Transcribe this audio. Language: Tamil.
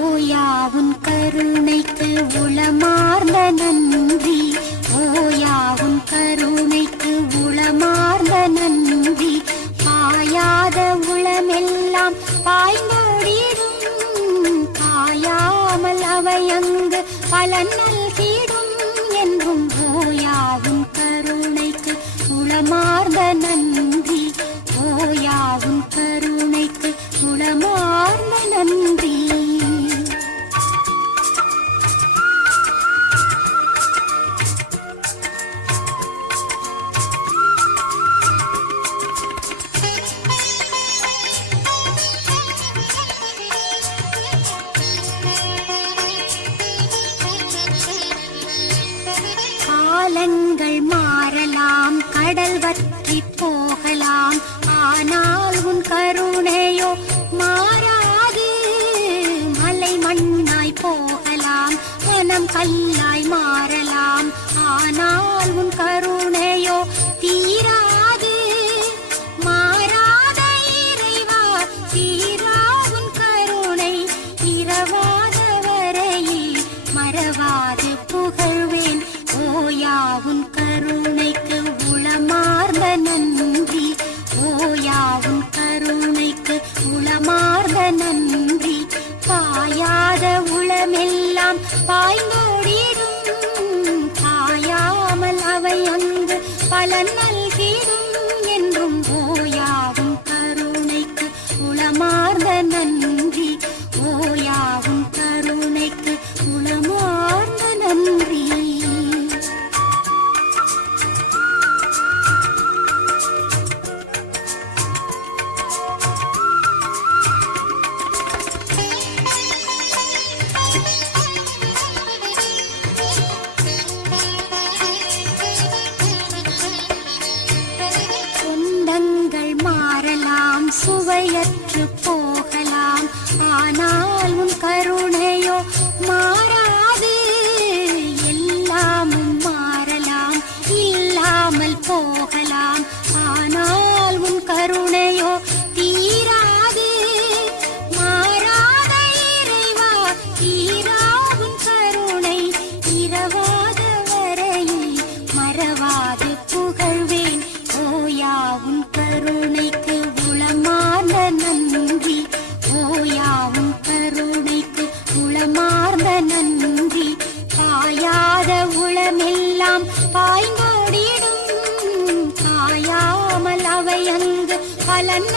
ஓயாவுன் கருணைக்கு உளமார்ந்த நன்றி. ஓயாவுன் கருணைக்கு உளமார்ந்த நன்றி. பாயாத உளமெல்லாம் பாய்ந்தோடிடும். பாயாமல் அவையங்கு பலன் நல்கிடும் என்றும் ஓயாவும் கருணைக்கு உளமார்ந்த நன்றி. ஓயாவும் கருணைக்கு உளமார்ந்த நன்றி. காலங்கள் மாறலாம் கடல் வற்றி போகலாம். ஆனால் உன் கருணையோ மாறாது. மலை மண்ணாய் போகலாம் மனம் கல்லாய் மாறலாம். ஆனால் உன் கருணையோ தீராது. மாறாத இறைவா தீரா உன் கருணை. இரவாத வரையில் மறவாது புகழ்வேன் ஓயாவுன் கருணைக்கு உளமார்ந்த நன்றி. ஓயாவுன் கருணைக்கு உளமார்ந்த நன்றி. பாயாத உளமெல்லாம் பாய்ந்தோடிடும். பாயாமல் அவை அங்கு பலன் நல்கிடும். சுவையற்று போகலாம். ஆனால் உன் கருணையோ மாறாது. எல்லாமும் மாறலாம். இல்லாமல் போக உளமார்ந்த நன்றி பாயாத உளமெல்லாம் பாய்ந்தோடிடும். பாயாமல் அவை அங்கு பலன்